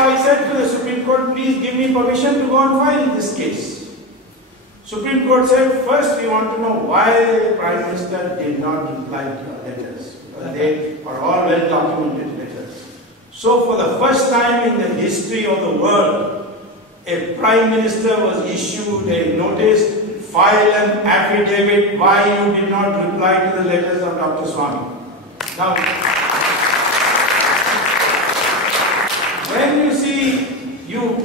I said to the Supreme Court, please give me permission to go and file this case. Supreme Court said, first we want to know why the Prime Minister did not reply to our letters. They are all well documented letters. So for the first time in the history of the world, a Prime Minister was issued a notice, file an affidavit why you did not reply to the letters of Dr. Swamy. Now, when you see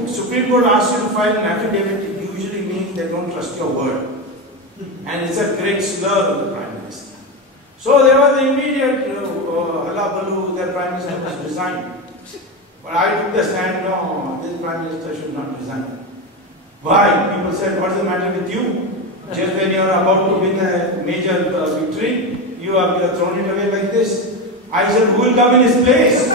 Supreme Court asks you to file an affidavit, it usually means they don't trust your word. And it's a great slur of the Prime Minister. So there was the immediate halabaloo that Prime Minister must resign. But I took the stand, no, this Prime Minister should not resign. Why? People said, what's the matter with you? Just when you are about to win a major victory, you have thrown it away like this. I said, who will come in his place?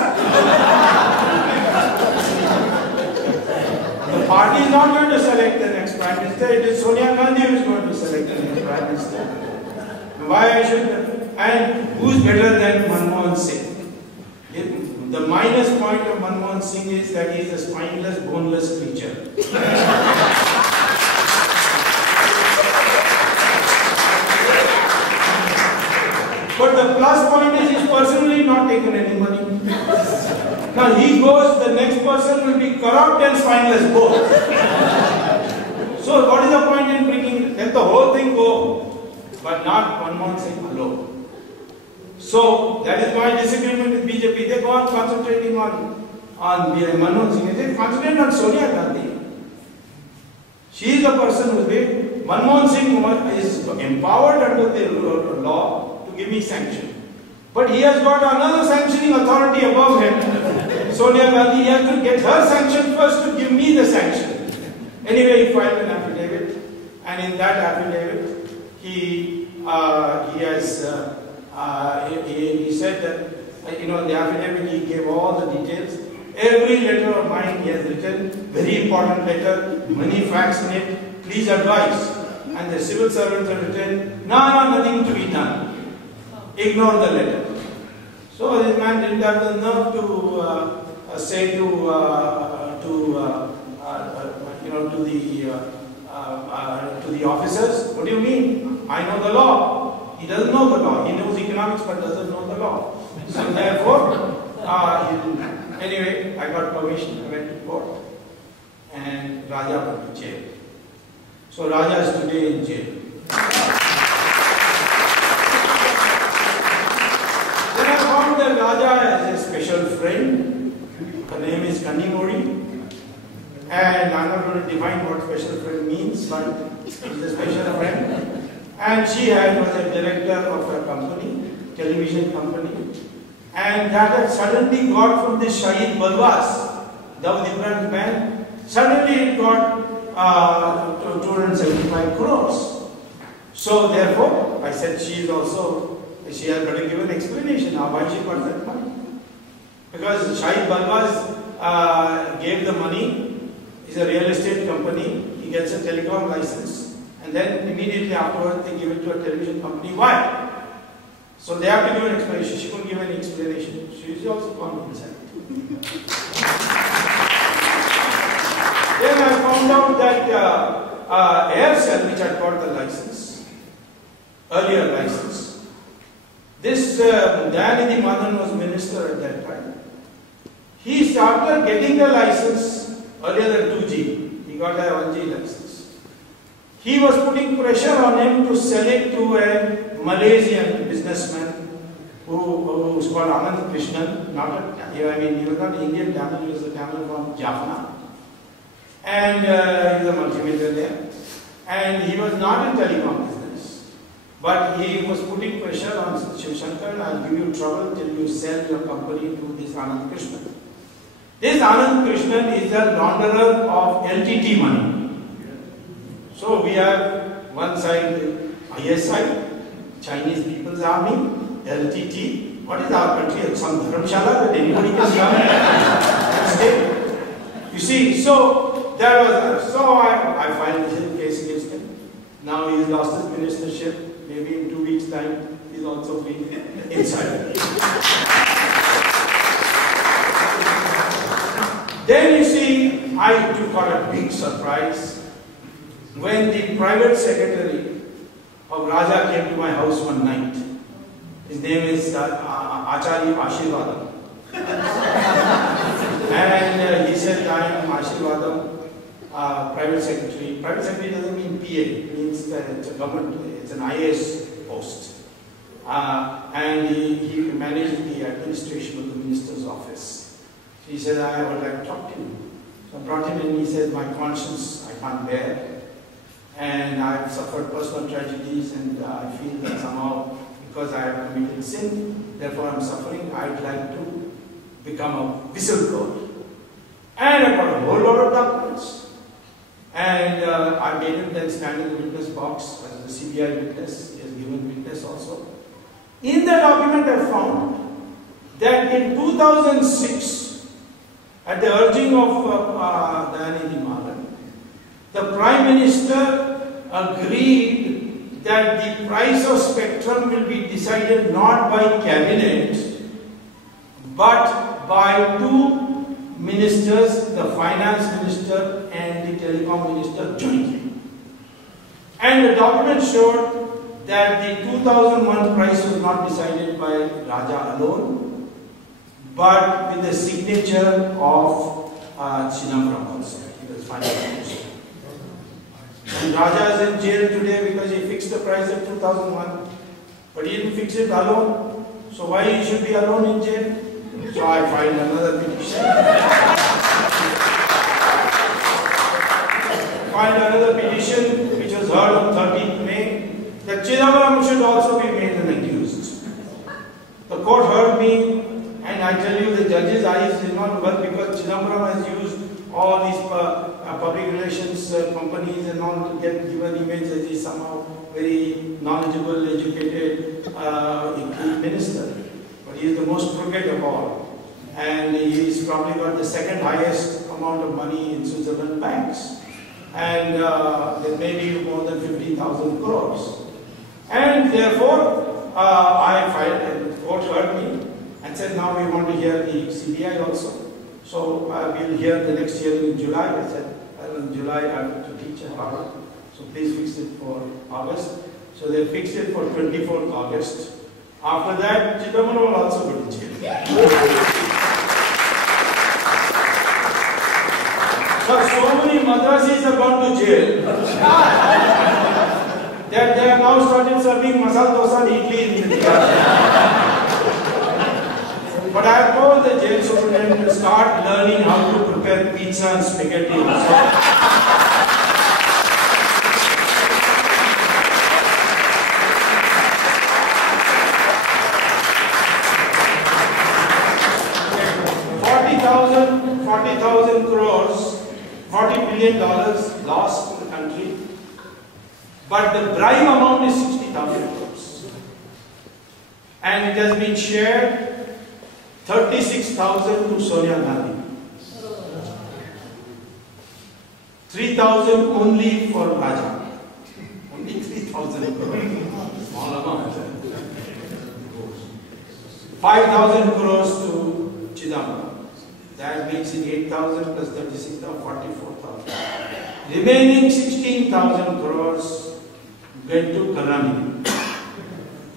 The party is not going to select the next Prime Minister. It is Sonia Gandhi who is going to select the next Prime Minister. Why I should? And who's better than Manmohan Singh? The minus point of Manmohan Singh is that he is a spineless, boneless creature. But the plus point is he's personally not taken any money. Now he goes, the next person will be corrupt and spineless both. So what is the point in bringing, let the whole thing go, but not Manmohan Singh alone. So that is my disagreement with BJP. They go on concentrating on Manmohan Singh. They concentrate on Sonia Gandhi. She is the person who is big. Manmohan Singh is empowered under the law to give me sanction. But he has got another sanctioning authority above him. Sonia Gandhi, he has to get her sanction first to give me the sanction. Anyway, he filed an affidavit, and in that affidavit, he said that, in the affidavit he gave all the details. Every letter of mine he has written, very important letter, many facts in it, please advise. And the civil servants have written, no, nothing to be done. Ignore the letter. So this man didn't have the nerve to say to the officers, what do you mean? I know the law. He doesn't know the law. He knows economics but doesn't know the law. So therefore, anyway, I got permission. I went to court, and Raja went to jail. So Raja is today in jail. Then I found that Raja has a special friend. Her name is Kanimori. And I'm not going to define what special friend means, but she's a special friend. And she was a director of a company, television company. And that had suddenly got from this Shahid Balwas, Dawood Ibrahim's man, suddenly it got 275 crores. So therefore, I said she has got to give an explanation now why she got that money. Because Shahid Balwas gave the money. It's a real estate company. He gets a telecom license, and then immediately afterwards they give it to a television company. Why? So they have to give an explanation. She couldn't give any explanation. She is also gone inside. Then I found out that Aircel, which had got the license, earlier license, this Dayanidhi Madan was minister at that time. He started getting the license earlier than 2G. He got a 1G license. He was putting pressure on him to sell it to a Malaysian businessman who was called Anand Krishnan. He was not Indian Tamil, he was a Tamil from Jaffna. And he was a multi-millionaire. And he was not in telecom business. But he was putting pressure on Shiv Shankar, I'll give you trouble till you sell your company to this Anand Krishnan. This Anand Krishnan is the launderer of LTT money. So we have one side ISI, Chinese People's Army, LTT. What is our country? Some dharamshala that anybody can come and stay. You see, so that was so I filed this case against him. Now he has lost his ministership. Maybe in 2 weeks' time he's also been inside. Then you see, I too got a big surprise when the private secretary of Raja came to my house one night. His name is Acharya Ashirvadam. And he said, I am Ashirvadam, private secretary. Private secretary doesn't mean PA, it means that it's a government, it's an IAS post. And he manages the administration of the minister's office. So he said, I would like to talk to you. So I brought him in, he said, my conscience I can't bear. And I've suffered personal tragedies, and I feel that somehow, because I have committed sin, therefore I'm suffering, I'd like to become a whistleblower. And I got a whole lot of documents. And I made him then stand in the witness box as a CBI witness. He has given witness also. In the document I found that in 2006, at the urging of Dayanidhi Malan, the Prime Minister agreed that the price of spectrum will be decided not by cabinet but by two ministers, the finance minister and the telecom minister jointly. And the document showed that the 2001 price was not decided by Raja alone, but with the signature of Chidambaram also. He was finance minister. And Raja is in jail today because he fixed the price of 2001, but he didn't fix it alone. So why he should be alone in jail? So I filed another petition. Which was heard on 13th May, that Chidambaram should also be made an accused. The court heard me, and I tell you, the judge's eyes did not work because Chidambaram has used all these public relations companies and all to get given image as he somehow very knowledgeable, educated minister. But he is the most crooked of all. And he's probably got the second highest amount of money in Switzerland banks. And there may be more than 50,000 crores. And therefore, I filed, and the court heard me and said, now we want to hear the CBI also. So we'll hear the next year in July. I said, in July I have to teach at Harvard. So please fix it for August. So they fixed it for 24th August. After that, Chidambaram will also go to jail. So many Madrasis have gone to jail that they have now started serving masala dosa and idli in the But I have told the jail superintendent to start learning how to prepare pizza and spaghetti also. $40,000 crores, $40 billion lost to the country, but the bribe amount is 60,000 crores. And it has been shared 36,000 to Sonia Gandhi, 3,000 only for Raja, only 3,000 crores, small amount. 5,000 crores to Chidambaram. That makes it 8,000 plus 36,000, 44,000. Remaining 16,000 crores went to Gandhi.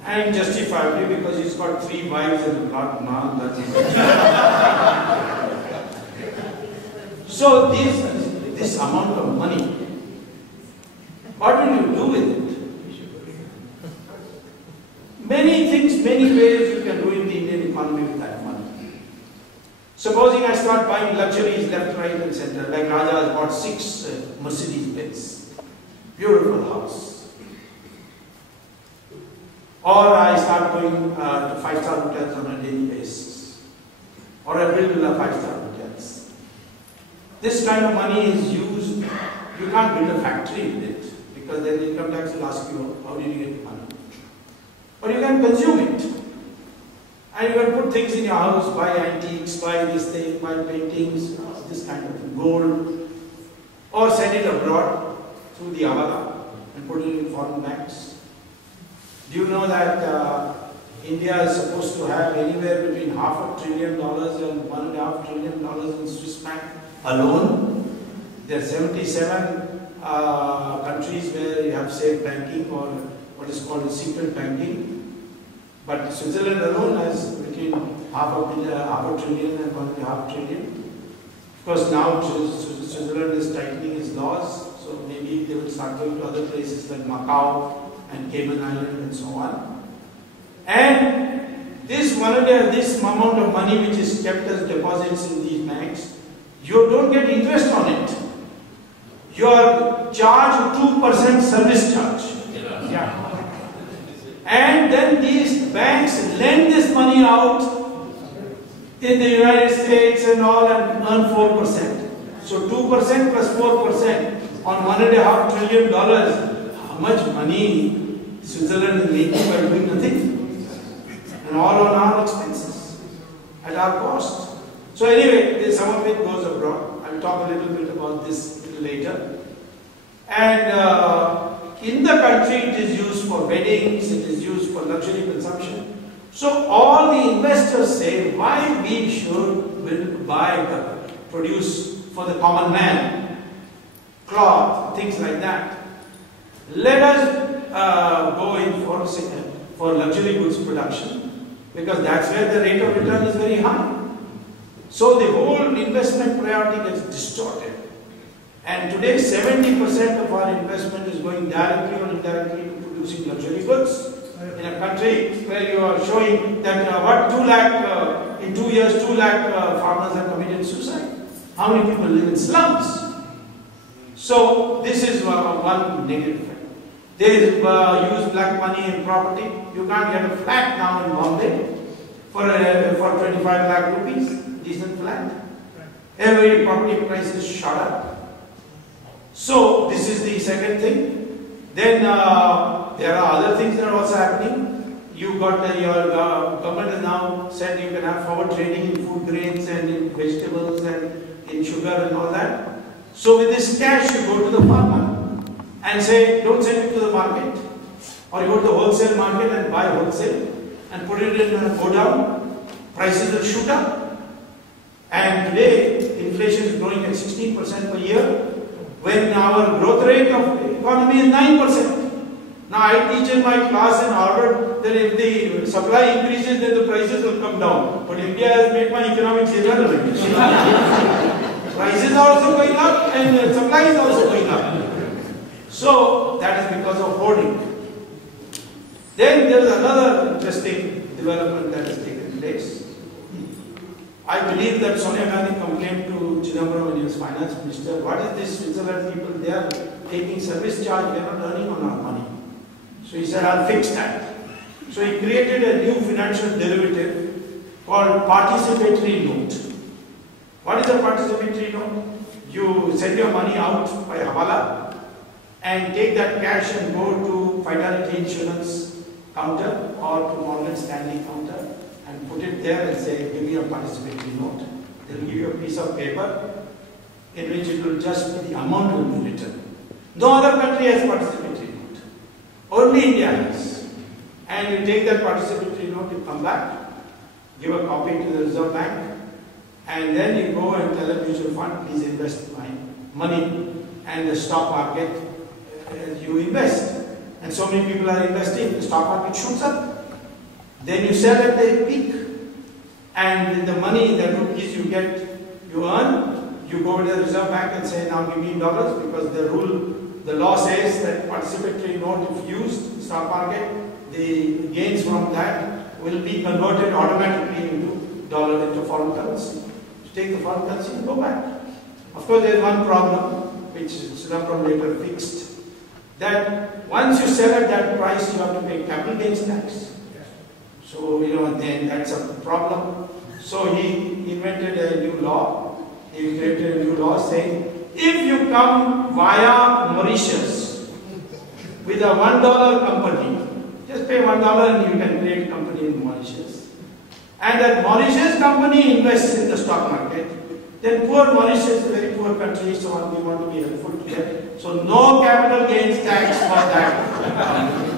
And justifiably because he's got 3 wives and a lot now. So this amount of money, what will you do with it? Many things, many ways you can do in the Indian economy with that money. Supposing I start buying luxuries left, right and center, like Raja has bought 6 Mercedes Benz, beautiful house. Or I start going to 5-star hotels on a daily basis. Or I build 5-star hotels. This kind of money is used, you can't build a factory with it, because then the income tax will ask you, how did you get the money? But you can consume it. And you can put things in your house, buy antiques, buy this thing, buy paintings, this kind of thing, gold. Or send it abroad through the Avada and put it in foreign banks. Do you know that India is supposed to have anywhere between $500 billion and $1.5 trillion in Swiss Bank alone. There are 77 countries where you have safe banking or what is called secret banking. But Switzerland alone has between half a trillion and 1.5 trillion. Of course, now Switzerland is tightening its laws, so maybe they will start going to other places like Macau and Cayman Island and so on. And this amount of money which is kept as deposits in these banks, you don't get interest on it. You are charged 2% service charge. Yeah. And then these banks lend this money out in the United States and all and earn 4%. So 2% plus 4% on $1.5 trillion. How much money Switzerland is making by doing nothing? And all on our expenses, at our cost. So anyway, some of it goes abroad. I'll talk a little bit about this a little later. And in the country it is used for weddings, it is used for luxury consumption. So all the investors say why we should produce for the common man, cloth, things like that. Let us go in for luxury goods production, because that's where the rate of return is very high. So the whole investment priority gets distorted. And today 70% of our investment is going directly or indirectly to producing luxury goods. In a country where you are showing that in 2 years 2 lakh farmers have committed suicide. How many people live in slums? So this is one negative effect. They use black money in property. You can't get a flat now in Bombay for 25 lakh rupees, decent flat. Every property price is shot up. So this is the second thing. Then there are other things that are also happening. You got your government has now said you can have forward trading in food grains and in vegetables and in sugar and all that. So with this cash you go to the farmer and say don't send it to the market, or you go to the wholesale market and buy wholesale and put it in a godown. Prices will shoot up. And today inflation is growing at 16% per year, when our growth rate of the economy is 9%. Now I teach in my class in Harvard that if the supply increases, then the prices will come down. But India has made my economics irrelevant. Prices are also going up and supply is also going up. So that is because of hoarding. Then there is another interesting development that has taken place. I believe that Sonia Gandhi complained to Chidambaram when he was finance minister, what is this Switzerland people, they are taking service charge, they are not earning on our money. So he said, I'll fix that. So he created a new financial derivative called participatory note. What is a participatory note? You send your money out by hawala and take that cash and go to Fidelity Insurance counter or to Morgan Stanley counter and put it there and say, give me a participatory note. They will give you a piece of paper in which it will just be the amount will be written. No other country has participatory note. Only India has. And you take that participatory note, you come back, give a copy to the Reserve Bank, and then you go and tell a mutual fund, please invest my money. And the stock market, you invest. And so many people are investing, the stock market shoots up. Then you sell at the peak, and the money, the rupees you get, you earn, you go to the Reserve Bank and say, now give me dollars, because the law says that participatory note, if used, stock market, the gains from that will be converted automatically into dollar, into foreign currency. You take the foreign currency and go back. Of course, there is one problem, which Subramanian later fixed, that once you sell at that price, you have to pay capital gains tax. So, then that's a problem. So he invented a new law. He created a new law saying, if you come via Mauritius with a $1 company, just pay $1 and you can create a company in Mauritius. And that Mauritius company invests in the stock market, then poor Mauritius, very poor country, so we want to be helpful to them. So no capital gains tax for that.